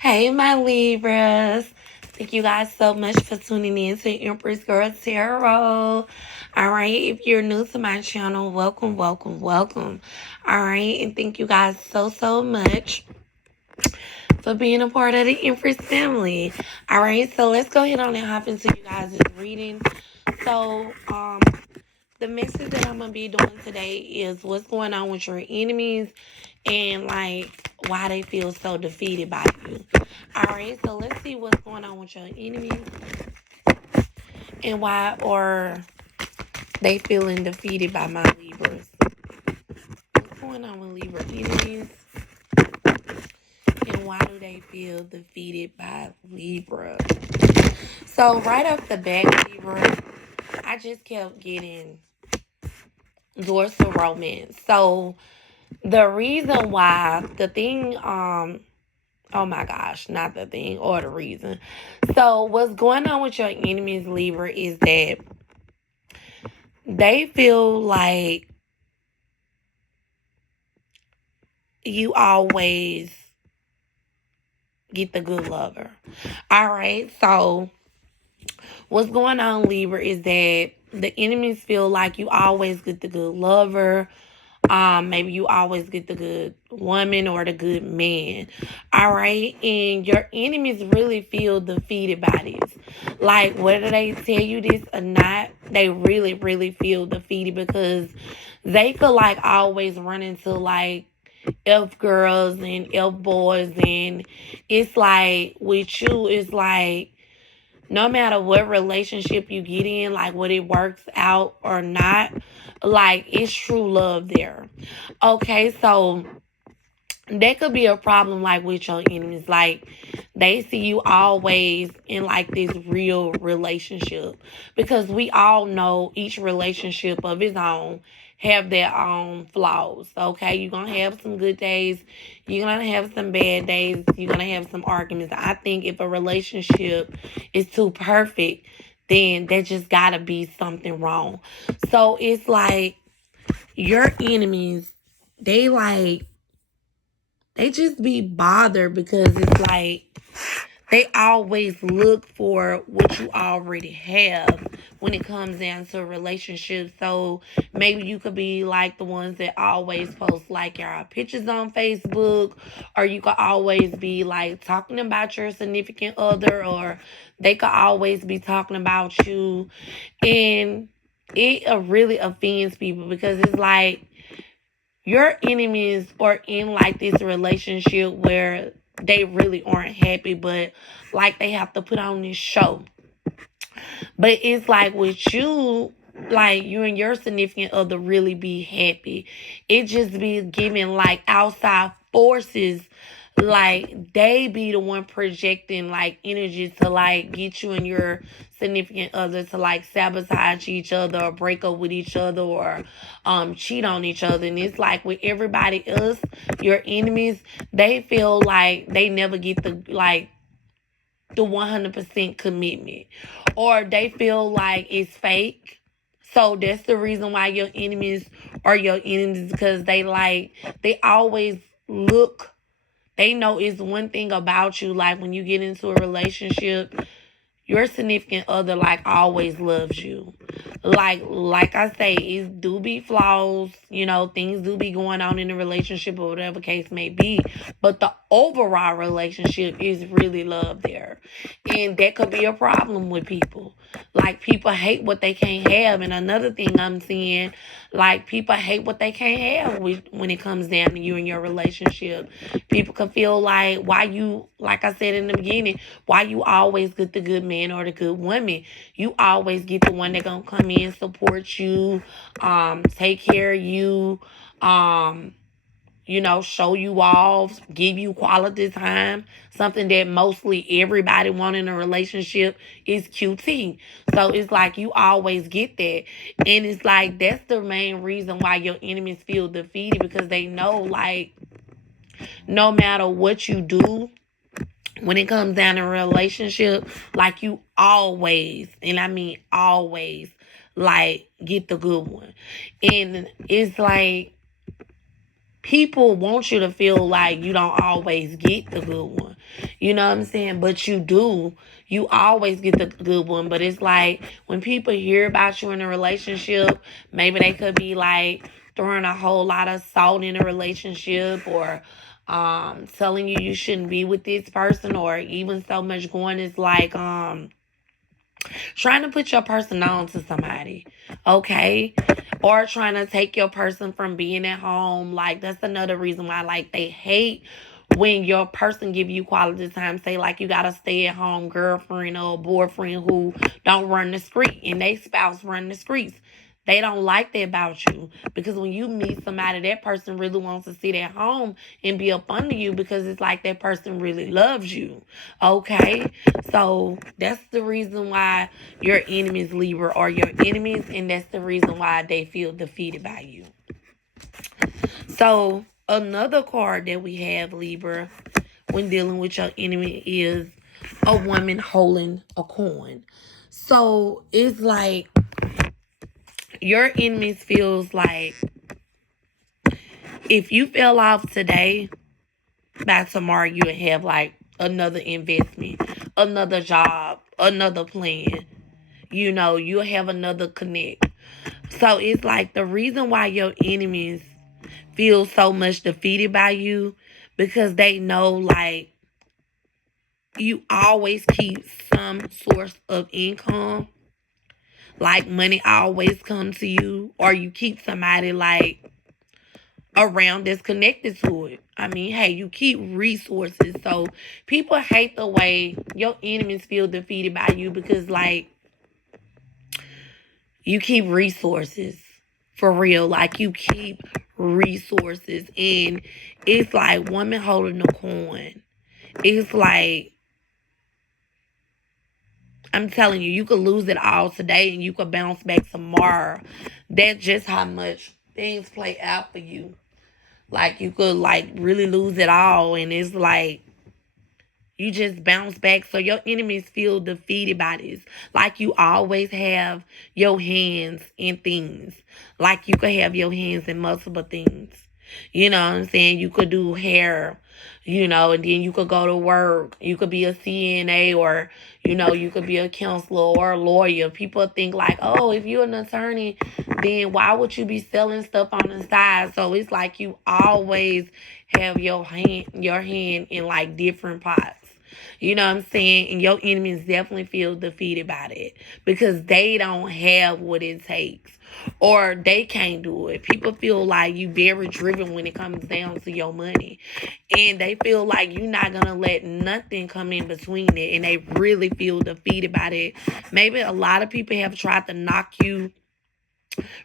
Hey, my Libras. Thank you guys so much for tuning in to Empress Girl Tarot. All right, if you're new to my channel, welcome, welcome, welcome. All right, and thank you guys so much for being a part of the Empress family. All right, so let's go ahead on and hop into you guys' reading. So, the message that I'm gonna be doing today is what's going on with your enemies and like why they feel so defeated by you. Alright, so let's see what's going on with your enemies and why are they feeling defeated by my Libras. What's going on with Libra enemies and why do they feel defeated by Libra? So right off the bat, Libra, I just kept getting doors to romance. So the reason why oh my gosh, not the thing or the reason. So what's going on with your enemies, Libra, is that they feel like you always get the good lover. All right, so what's going on, Libra, is that the enemies feel like you always get the good lover. Maybe you always get the good woman or the good man. All right. And your enemies really feel defeated by this. Like, whether they tell you this or not, they really feel defeated because they could like always run into like elf girls and elf boys. And it's like with you, it's like no matter what relationship you get in, like whether it works out or not, like it's true love there. Okay, so that could be a problem like with your enemies. Like they see you always in like this real relationship. Because we all know each relationship of its own have their own flaws. Okay, you're gonna have some good days, you're gonna have some bad days, you're gonna have some arguments. I think if a relationship is too perfect, then there just gotta be something wrong. So it's like your enemies, they like they just be bothered because it's like they always look for what you already have when it comes down to relationships. So maybe you could be like the ones that always post like your pictures on Facebook, or you could always be like talking about your significant other, or they could always be talking about you. And it really offends people because it's like your enemies are in like this relationship where they really aren't happy, but like they have to put on this show. But it's like with you, like you and your significant other really be happy. It just be giving like outside forces, like they be the one projecting like energy to like get you and your significant other to like sabotage each other or break up with each other or cheat on each other. And it's like with everybody else, your enemies, they feel like they never get the 100% commitment, or they feel like it's fake. So that's the reason why your enemies are your enemies, because they always look, they know it's one thing about you. Like when you get into a relationship, your significant other like always loves you. Like I say, it do be flaws, things do be going on in the relationship or whatever case may be, but the overall relationship is really love there. And that could be a problem with people. Like people hate what they can't have. And another thing I'm seeing, like people hate what they can't have when it comes down to you and your relationship. People can feel like, why you, like I said in the beginning, why you always get the good man or the good woman. You always get the one that gonna come in, support you, take care of you, show you off, give you quality time. Something that mostly everybody want in a relationship is QT. So it's like you always get that. And it's like that's the main reason why your enemies feel defeated, because they know like no matter what you do, when it comes down to a relationship, like you always, and I mean always, like get the good one. And it's like people want you to feel like you don't always get the good one. You know what I'm saying? But you do. You always get the good one. But it's like when people hear about you in a relationship, maybe they could be like throwing a whole lot of salt in a relationship, or telling you shouldn't be with this person, or even so much going is like trying to put your person on to somebody, okay? Or trying to take your person from being at home. Like, that's another reason why, like, they hate when your person give you quality time. Say, like, you got a stay-at-home girlfriend or boyfriend who don't run the street, and they spouse run the streets. They don't like that about you, because when you meet somebody, that person really wants to sit at home and be up under you, because it's like that person really loves you. Okay? So that's the reason why your enemies, Libra, are your enemies, and that's the reason why they feel defeated by you. So another card that we have, Libra, when dealing with your enemy is a woman holding a coin. So it's like your enemies feels like if you fell off today, by tomorrow you will have like another investment, another job, another plan. You know, you'll have another connect. So it's like the reason why your enemies feel so much defeated by you, because they know like you always keep some source of income. Like money always comes to you, or you keep somebody like around that's connected to it. I mean, hey, you keep resources. So people hate the way your enemies feel defeated by you, because like you keep resources for real. Like you keep resources. And it's like woman holding a coin. It's like, I'm telling you, you could lose it all today and you could bounce back tomorrow. That's just how much things play out for you. Like you could like really lose it all, and it's like you just bounce back. So your enemies feel defeated by this. Like you always have your hands in things. Like you could have your hands in multiple things. You know what I'm saying? You could do hair, and then you could go to work. You could be a CNA, or, you could be a counselor or a lawyer. People think like, oh, if you're an attorney, then why would you be selling stuff on the side? So it's like you always have your hand in like different pots. You know what I'm saying? And your enemies definitely feel defeated by that, because they don't have what it takes, or they can't do it. People feel like you very driven when it comes down to your money, and they feel like you're not going to let nothing come in between it, and they really feel defeated by that. Maybe a lot of people have tried to knock you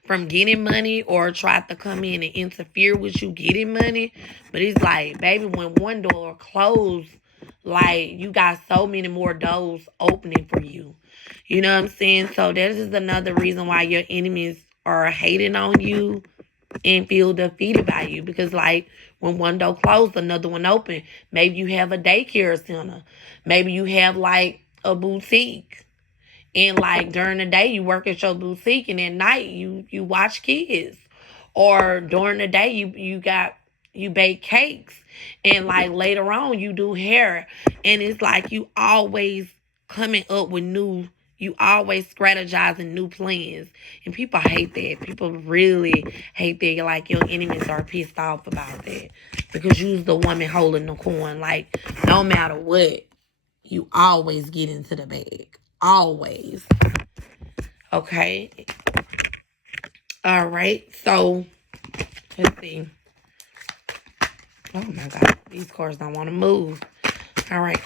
from getting money, or tried to come in and interfere with you getting money. But it's like, baby, when one door closed, like you got so many more doors opening for you. You know what I'm saying? So that is another reason why your enemies are hating on you and feel defeated by you, because like when one door closed, another one open. Maybe you have a daycare center. Maybe you have like a boutique. And like during the day you work at your boutique, and at night you watch kids. Or during the day you bake cakes, and like later on you do hair. And it's like you always coming up with you always strategizing new plans. And people hate that. People really hate that. Like your enemies are pissed off about that, because you's the woman holding the coin. Like no matter what, you always get into the bag. Always. Okay. All right. So let's see. Oh my God. These cards don't want to move. All right.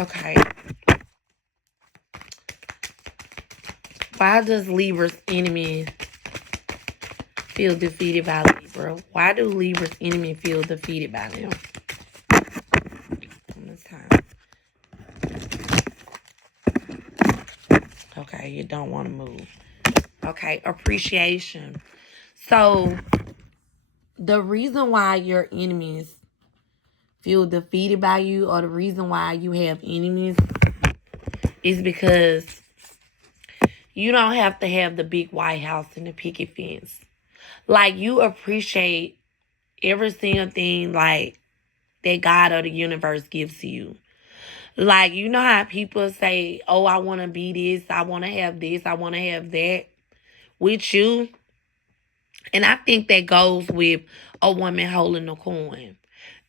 Okay. Why does Libra's enemy feel defeated by Libra? Why do Libra's enemy feel defeated by them? This time. Okay, you don't want to move. Okay, appreciation. So the reason why your enemies feel defeated by you, or the reason why you have enemies, is because you don't have to have the big White House and the picket fence. Like you appreciate every single thing like that God or the universe gives to you. Like, you know how people say, oh, I want to be this, I want to have this, I want to have that with you. And I think that goes with a woman holding a coin.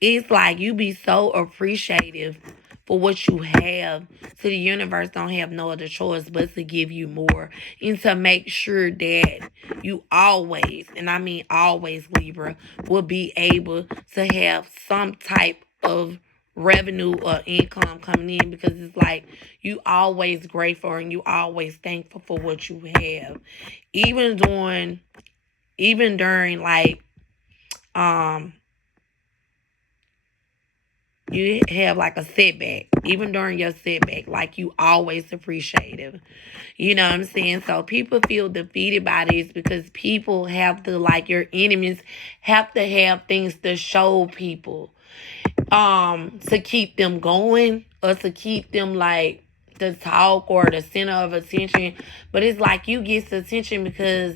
It's like you be so appreciative for what you have, so the universe don't have no other choice but to give you more, and to make sure that you always, and I mean always, Libra, will be able to have some type of revenue or income coming in, because it's like you always grateful and you always thankful for what you have. Even during like um you have like a setback, even during your setback, like you always appreciative. You know what I'm saying? So people feel defeated by this because people have to, like, your enemies have to have things to show people, to keep them going, or to keep them like the talk or the center of attention. But it's like you get the attention because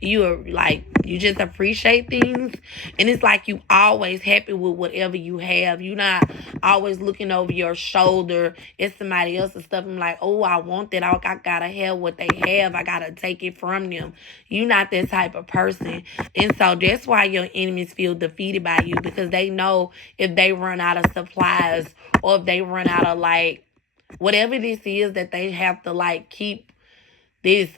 you are like, you just appreciate things, and it's like you always happy with whatever you have. You're not always looking over your shoulder at somebody else's stuff and like, oh, I want that, I gotta have what they have, I gotta take it from them. You're not that type of person. And so that's why your enemies feel defeated by you, because they know if they run out of supplies, or if they run out of like whatever this is that they have to like this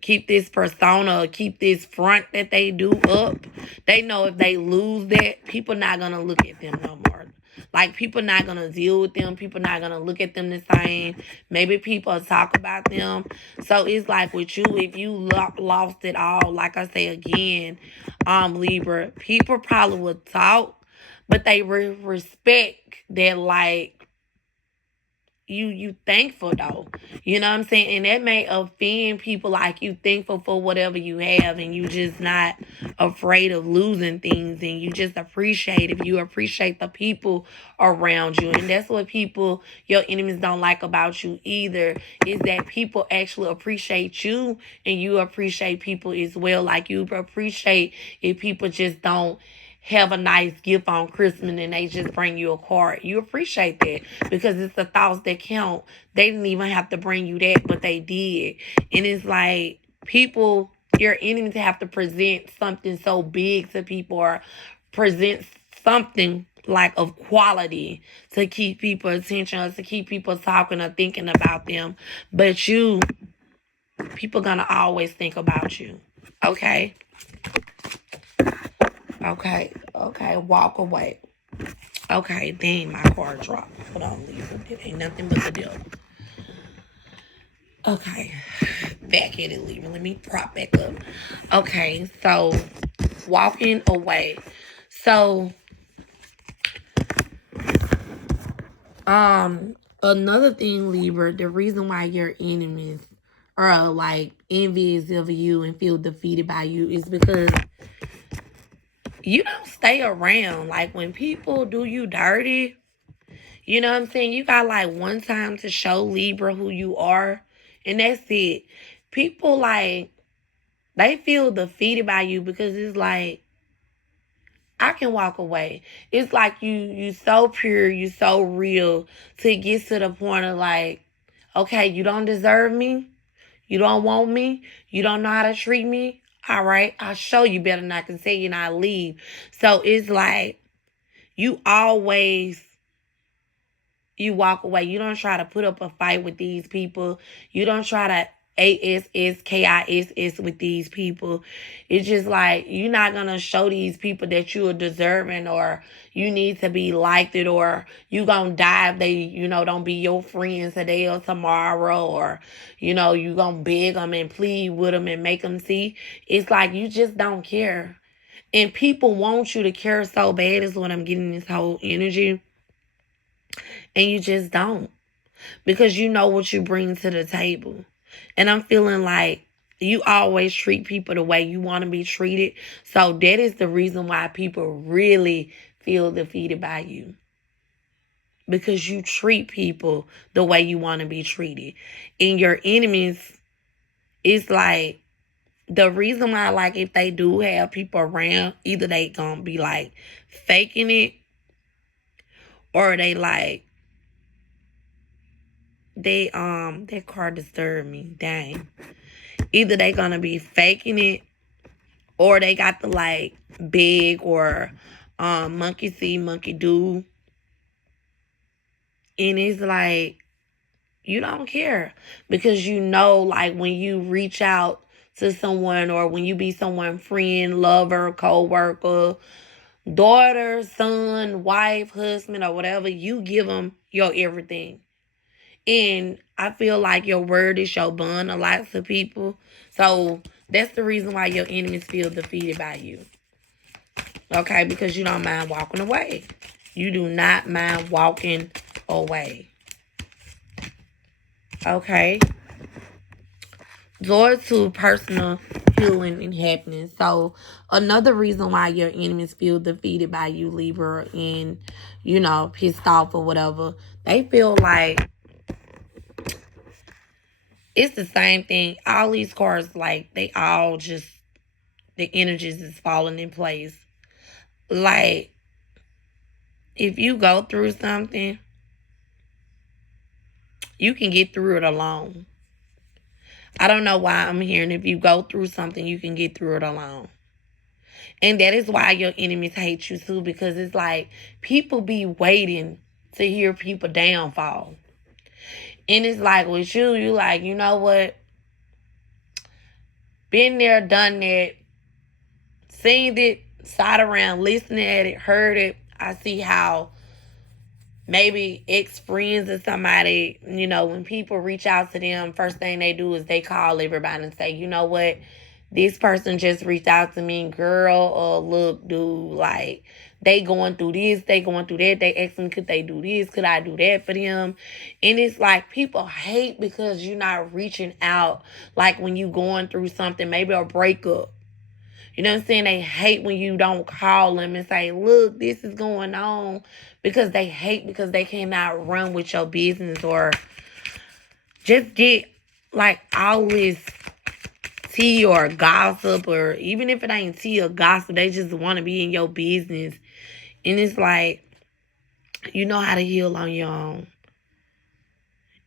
keep this persona, keep this front that they do up. They know if they lose that, people not gonna look at them no more. Like, people not gonna deal with them. People not gonna look at them the same. Maybe people talk about them. So it's like with you, if you lost it all, like I say again, Libra, people probably would talk, but they respect that, like, you thankful though. You know what I'm saying? And that may offend people, like you thankful for whatever you have and you just not afraid of losing things, and you just appreciate, if you appreciate the people around you. And that's what people, your enemies, don't like about you either, is that people actually appreciate you and you appreciate people as well. Like, you appreciate if people just don't have a nice gift on Christmas and they just bring you a card. You appreciate that because it's the thoughts that count. They didn't even have to bring you that, but they did. And it's like, people, your enemies have to present something so big to people, or present something like of quality to keep people attention, or to keep people talking or thinking about them. But you, people gonna always think about you. Okay? Okay, walk away. Okay, dang, my car dropped. Hold on, Lisa. It ain't nothing but the deal. Okay, back in it, Libra. Let me prop back up. Okay, so walking away. So, another thing, Libra, the reason why your enemies are like envious of you and feel defeated by you is because you don't stay around. Like, when people do you dirty, you know what I'm saying? You got like one time to show Libra who you are, and that's it. People, like, they feel defeated by you because it's like, I can walk away. It's like you so pure, you so real, to get to the point of like, okay, you don't deserve me, you don't want me, you don't know how to treat me. All right, I'll show you better than I can say, and I leave. So it's like you always, you walk away. You don't try to put up a fight with these people. You don't try to ASSKISS with these people. It's just like, you're not going to show these people that you are deserving, or you need to be liked it, or you going to die if they, don't be your friends today or tomorrow, or, you going to beg them and plead with them and make them see. It's like you just don't care. And people want you to care so bad is what I'm getting, this whole energy. And you just don't, because you know what you bring to the table. And I'm feeling like you always treat people the way you want to be treated. So that is the reason why people really feel defeated by you, because you treat people the way you want to be treated. And your enemies, it's like, the reason why, like, if they do have people around, either they gonna be like faking it, or they like, that car disturbed me. Dang. Either they gonna be faking it, or they got the like big or monkey see, monkey do. And it's like, you don't care. Because you know, like when you reach out to someone, or when you be someone friend, lover, co-worker, daughter, son, wife, husband, or whatever, you give them your everything. And I feel like your word is your bond a lot to people. So that's the reason why your enemies feel defeated by you. Okay, because you don't mind walking away. You do not mind walking away. Okay. Doors to personal healing and happiness. So another reason why your enemies feel defeated by you, Libra, and pissed off or whatever, they feel like it's the same thing. All these cards, like, they all just, the energies is falling in place. Like, if you go through something, you can get through it alone. I don't know why I'm hearing if you go through something, you can get through it alone. And that is why your enemies hate you too, because it's like people be waiting to hear people downfall. And it's like with you, you like, you know what? Been there, done that, seen it, sat around, listening at it, heard it. I see how maybe ex-friends or somebody, when people reach out to them, first thing they do is they call everybody and say, you know what? This person just reached out to me, girl, look, dude, like, they going through this, they going through that. They asked me, could they do this? Could I do that for them? And it's like people hate because you're not reaching out, like when you going through something, maybe a breakup. You know what I'm saying? They hate when you don't call them and say, look, this is going on. Because they hate because they cannot run with your business or just get like all this tea or gossip, or even if it ain't tea or gossip, they just want to be in your business. And it's like, you know how to heal on your own.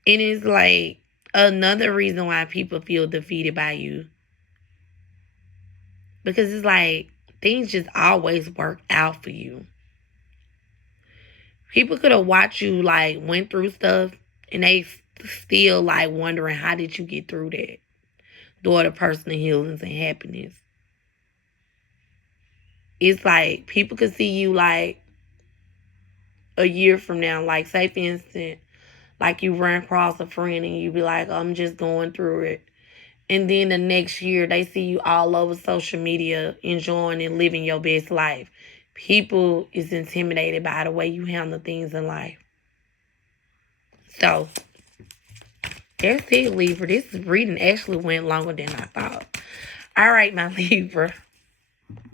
And it's like another reason why people feel defeated by you. Because it's like things just always work out for you. People could have watched you like went through stuff and they still like wondering, how did you get through that? Door to personal healings and happiness. It's like people could see you like a year from now. Like, say for instance, like you run across a friend and you be like, I'm just going through it. And then the next year they see you all over social media enjoying and living your best life. People is intimidated by the way you handle things in life. So that's it, Libra. This reading actually went longer than I thought. All right, my Libra.